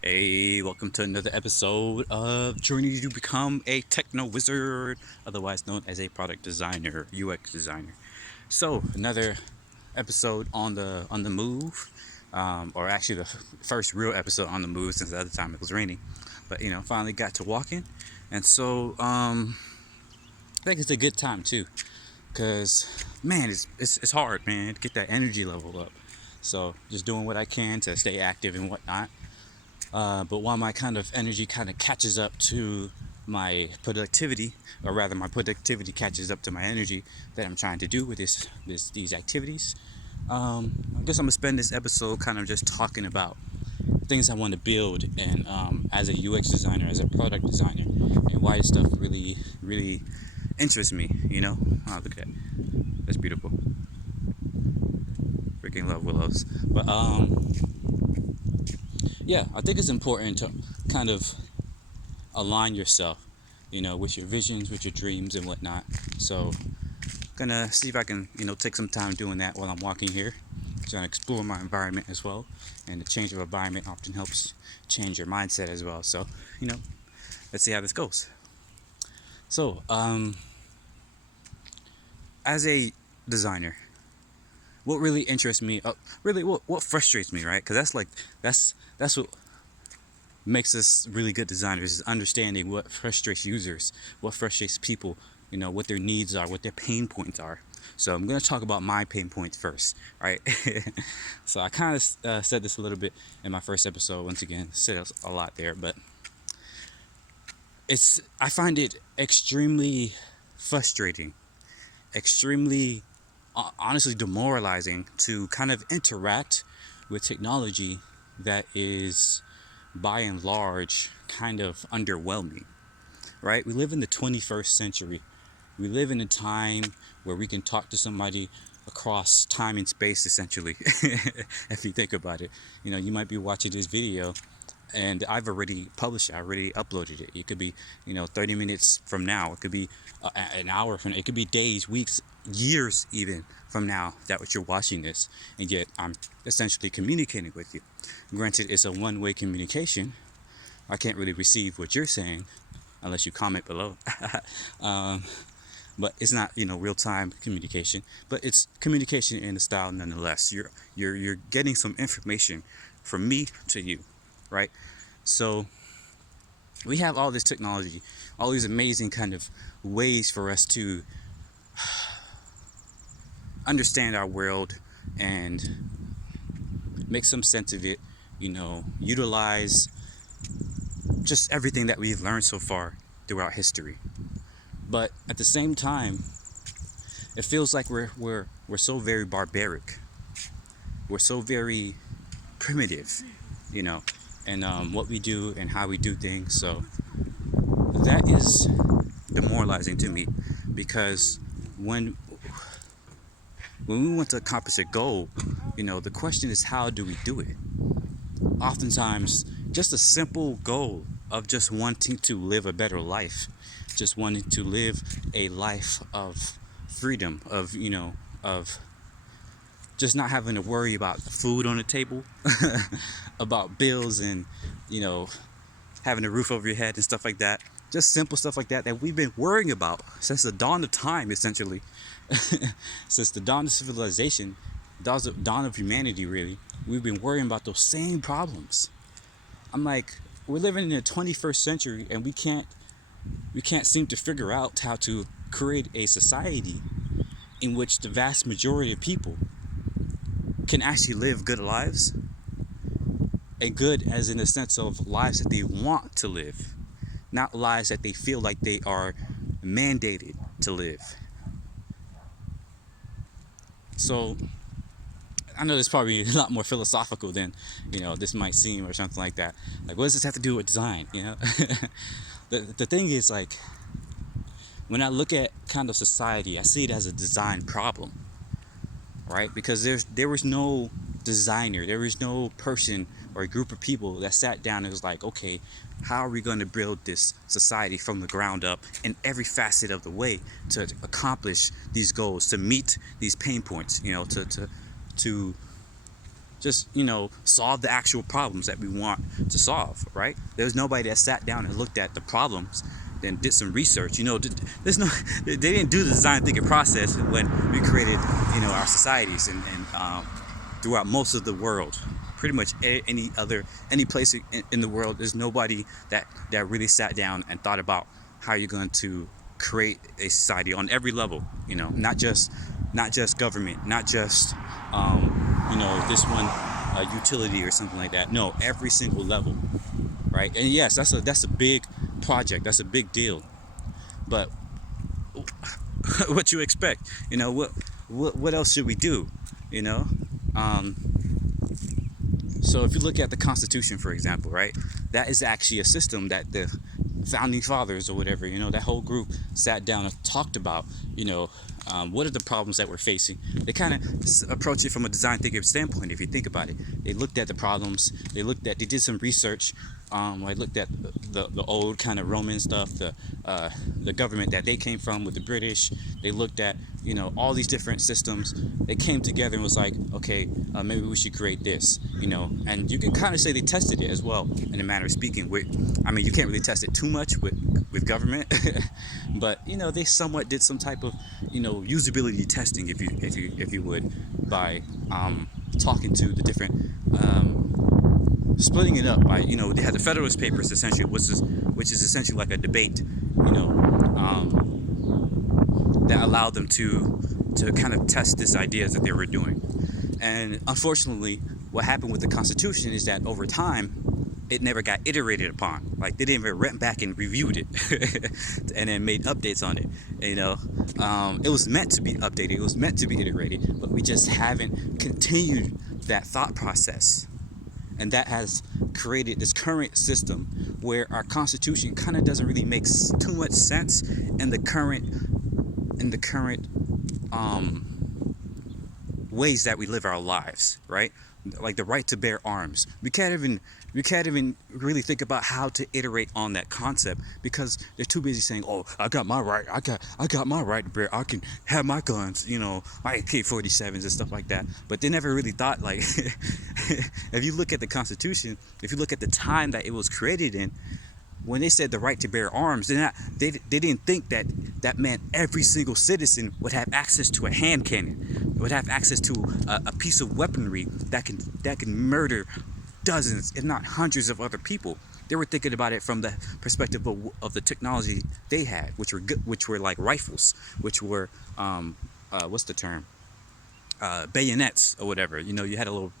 Hey, welcome to another episode of Journey to Become a TechnoWizard, otherwise known as a product designer, UX designer. So, another episode on the move, or actually the first real episode on the move since the other time it was raining. But finally got to walking, and so I think it's a good time too, cause man, it's hard, man, to get that energy level up. So, just doing what I can to stay active and whatnot. But while my kind of energy kind of catches up to my productivity, or rather, my productivity catches up to my energy that I'm trying to do with these activities, I guess I'm gonna spend this episode kind of just talking about things I want to build, and as a UX designer, as a product designer, and why this stuff really interests me. Oh, look at that, that's beautiful. Freaking love willows. But yeah, I think it's important to kind of align yourself, with your visions, with your dreams and whatnot. So, gonna see if I can, take some time doing that while I'm walking here, trying to explore my environment as well. And the change of environment often helps change your mindset as well. So, you know, let's see how this goes. So, as a designer, what really interests me, really what frustrates me, right? Because that's what makes us really good designers, is understanding what frustrates users, what frustrates people, what their needs are, what their pain points are. So I'm going to talk about my pain points first, right? So I kind of said this a little bit in my first episode. Once again, said a lot there, but I find it extremely frustrating, extremely honestly demoralizing to kind of interact with technology that is by and large kind of underwhelming, right? We live in the 21st century. We live in a time where we can talk to somebody across time and space, essentially. If you think about it, you might be watching this video and I've already published it, I already uploaded it. It could be, 30 minutes from now. It could be an hour from now. It could be days, weeks, years even from now that what you're watching this. And yet I'm essentially communicating with you. Granted, it's a one-way communication. I can't really receive what you're saying unless you comment below. um, but it's not, real-time communication. But it's communication in the style nonetheless. You're getting some information from me to you, right? So we have all this technology, all these amazing kind of ways for us to understand our world and make some sense of it, utilize just everything that we've learned so far throughout history. But at the same time, it feels like we're so very barbaric. We're so very primitive, you know, and what we do and how we do things. So that is demoralizing to me, because when we want to accomplish a goal, the question is, how do we do it? Oftentimes, just a simple goal of just wanting to live a better life, just wanting to live a life of freedom, of just not having to worry about food on the table, about bills, and you know, having a roof over your head and stuff like that. Just simple stuff like that we've been worrying about since the dawn of time, essentially. Since the dawn of civilization, dawn of humanity, really, we've been worrying about those same problems. I'm like, we're living in the 21st century, and we can't seem to figure out how to create a society in which the vast majority of people can actually live good lives, and good as in the sense of lives that they want to live, not lives that they feel like they are mandated to live. So I know this probably a lot more philosophical than this might seem, or something like that. Like, what does this have to do with design? The thing is, like, when I look at kind of society, I see it as a design problem, right? Because there was no designer, there was no person or a group of people that sat down and was like, okay, how are we going to build this society from the ground up in every facet of the way to accomplish these goals, to meet these pain points, to just solve the actual problems that we want to solve, right? There's nobody that sat down and looked at the problems, then did some research. There's no, they didn't do the design thinking process when we created, our societies and throughout most of the world. Pretty much any place in the world, there's nobody that really sat down and thought about how you're going to create a society on every level. Not just government, not just this one utility or something like that. No, every single level, right? And yes, that's a big project. That's a big deal. But what you expect? What else should we do? Um, so if you look at the Constitution, for example, right, that is actually a system that the founding fathers or whatever, that whole group sat down and talked about, what are the problems that we're facing. They kind of approach it from a design thinking standpoint. If you think about it, they looked at the problems, they did some research. I looked at the old kind of Roman stuff, the government that they came from with the British. They looked at all these different systems. They came together and was like, okay, maybe we should create this, and you can kind of say they tested it as well, in a manner of speaking. You can't really test it too much with government, but they somewhat did some type of usability testing, if you would, by talking to the different. Splitting it up by they had the Federalist Papers, essentially, which is essentially like a debate, that allowed them to kind of test this ideas that they were doing. And unfortunately, what happened with the Constitution is that over time it never got iterated upon. Like, they didn't even went back and reviewed it and then made updates on it. It was meant to be updated, it was meant to be iterated, but we just haven't continued that thought process. And that has created this current system where our Constitution kind of doesn't really make too much sense in the current ways that we live our lives, right? Like the right to bear arms. We can't even really think about how to iterate on that concept because they're too busy saying, "Oh, I got my right. I got my right to bear. I can have my guns, my AK-47s and stuff like that." But they never really thought, like, if you look at the Constitution, if you look at the time that it was created in, when they said the right to bear arms, they didn't think that meant every single citizen would have access to a hand cannon, would have access to a piece of weaponry that can murder dozens, if not hundreds, of other people. They were thinking about it from the perspective of the technology they had, which were like rifles, which were what's the term? Bayonets or whatever. You had a little.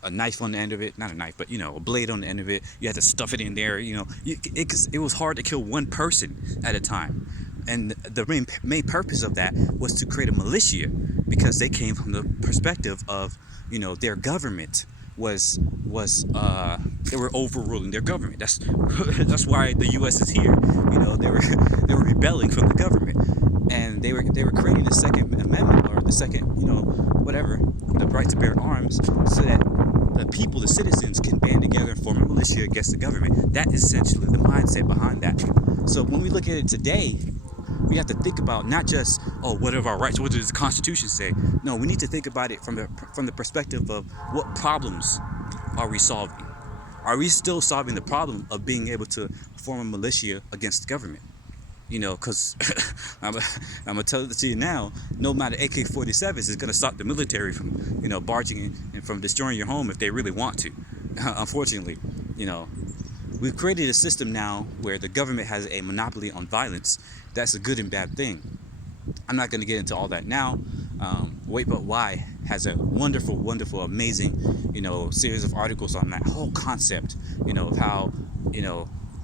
A knife on the end of it, not a knife, but a blade on the end of it. You had to stuff it in there. It was hard to kill one person at a time, and the main purpose of that was to create a militia, because they came from the perspective of their government was they were overruling their government. That's why the U.S. is here. They were rebelling from the government, and they were creating the Second Amendment, or the second whatever, the right to bear arms, so that the people, the citizens, can band together and form a militia against the government. That is essentially the mindset behind that. So when we look at it today, we have to think about not just, what are our rights? What does the Constitution say? No, we need to think about it from the perspective of what problems are we solving? Are we still solving the problem of being able to form a militia against the government? Because I'm gonna tell it to you now. No matter AK-47s is gonna stop the military from, barging in and from destroying your home if they really want to. Unfortunately, we've created a system now where the government has a monopoly on violence. That's a good and bad thing. I'm not gonna get into all that now. Wait But Why has a wonderful, wonderful, amazing, series of articles on that whole concept, of how,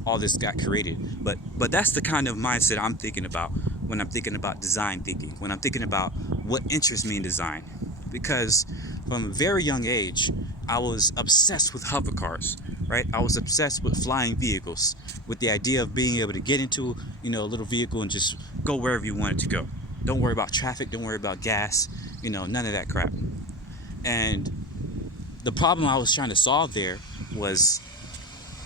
all this got created. But that's the kind of mindset I'm thinking about when I'm thinking about design thinking, when I'm thinking about what interests me in design. Because from a very young age, I was obsessed with hover cars, right? I was obsessed with flying vehicles, with the idea of being able to get into, a little vehicle and just go wherever you wanted to go. Don't worry about traffic, don't worry about gas, none of that crap. And the problem I was trying to solve there was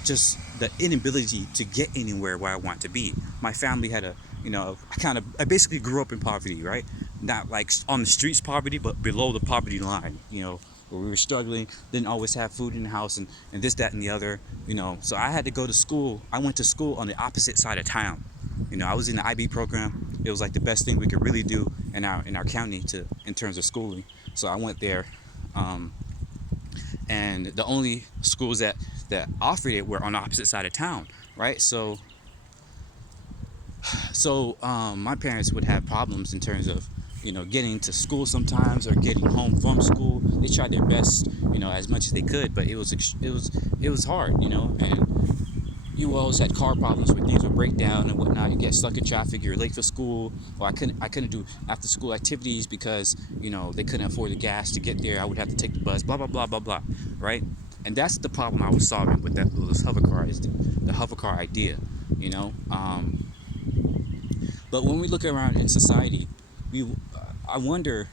just the inability to get anywhere where I want to be. My family had I basically grew up in poverty, right? Not like on the streets poverty, but below the poverty line. or we were struggling, didn't always have food in the house, and this, that, and the other, So I had to go to school. I went to school on the opposite side of town. I was in the IB program. It was like the best thing we could really do in our county in terms of schooling. So I went there, and the only schools that offered it were on the opposite side of town, right? So my parents would have problems in terms of getting to school sometimes, or getting home from school. They tried their best, as much as they could, but it was hard, and you always had car problems where things would break down and whatnot. You get stuck in traffic, you're late for school, or I couldn't do after school activities because they couldn't afford the gas to get there. I would have to take the bus, blah blah blah blah blah, right? And that's the problem I was solving with those hover car, is the hover car idea, you know. But when we look around in society, we I wonder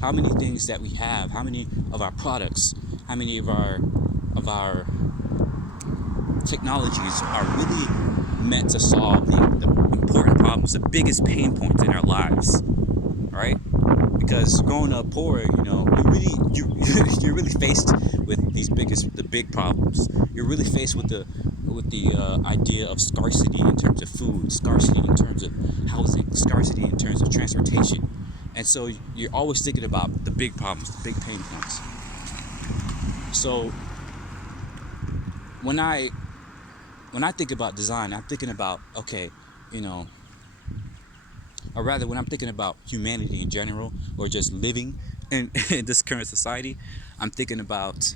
how many things that we have, how many of our products, how many of our technologies are really meant to solve the important problems, the biggest pain points in our lives, right? Because growing up poor, you're really faced with the big problems. You're really faced with the idea of scarcity in terms of food, scarcity in terms of housing, scarcity in terms of transportation, and so you're always thinking about the big problems, the big pain points. So when I think about design, I'm thinking about, okay, you know, or rather, when I'm thinking about humanity in general, or just living in this current society, I'm thinking about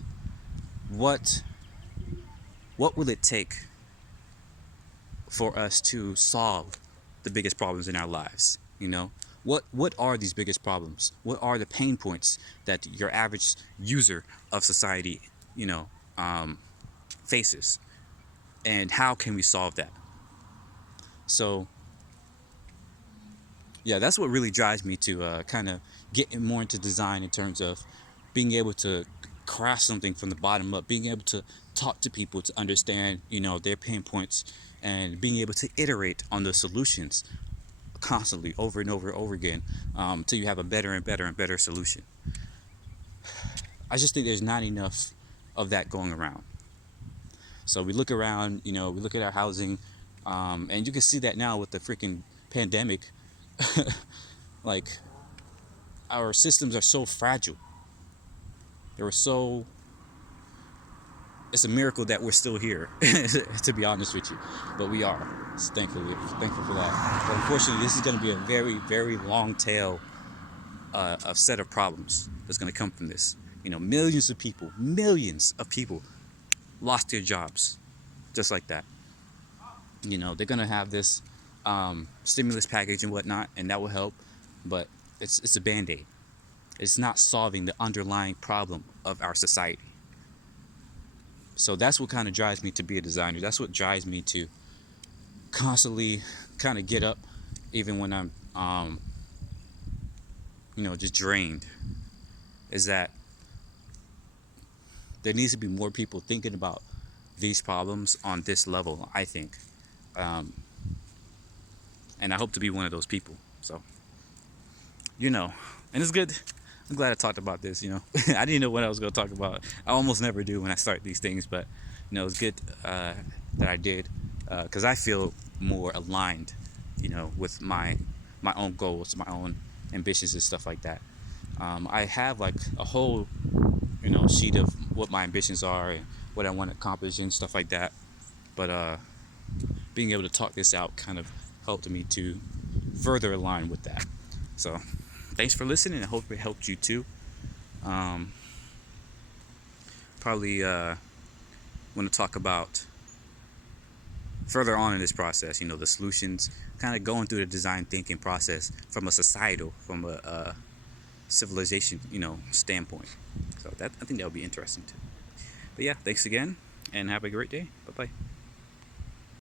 what will it take for us to solve the biggest problems in our lives? What are these biggest problems? What are the pain points that your average user of society, faces, and how can we solve that? So yeah, that's what really drives me to kind of get more into design, in terms of being able to craft something from the bottom up, being able to talk to people to understand, their pain points, and being able to iterate on the solutions constantly, over and over and over again, till you have a better and better and better solution. I just think there's not enough of that going around. So we look around, we look at our housing, and you can see that now with the freaking pandemic. Like, our systems are so fragile. They were so It's a miracle that we're still here, to be honest with you. But we are. So thankful for that. But unfortunately, this is going to be a very, very long tail of set of problems that's going to come from this. Millions of people lost their jobs just like that. They're going to have this stimulus package and whatnot, and that will help. But it's a Band-Aid. It's not solving the underlying problem of our society. So that's what kind of drives me to be a designer. That's what drives me to constantly kind of get up, even when I'm, just drained. Is that there needs to be more people thinking about these problems on this level, I think. And I hope to be one of those people. So, and it's good. I'm glad I talked about this, I didn't know what I was going to talk about. I almost never do when I start these things, but, it's good that I did, because I feel more aligned, with my own goals, my own ambitions and stuff like that. I have like a whole, sheet of what my ambitions are and what I want to accomplish and stuff like that. But being able to talk this out kind of helped me to further align with that. So thanks for listening. I hope it helped you too. Probably want to talk about further on in this process, the solutions, kind of going through the design thinking process from a societal, from a civilization, standpoint. So I think that would be interesting too. But yeah, thanks again, and have a great day. Bye-bye.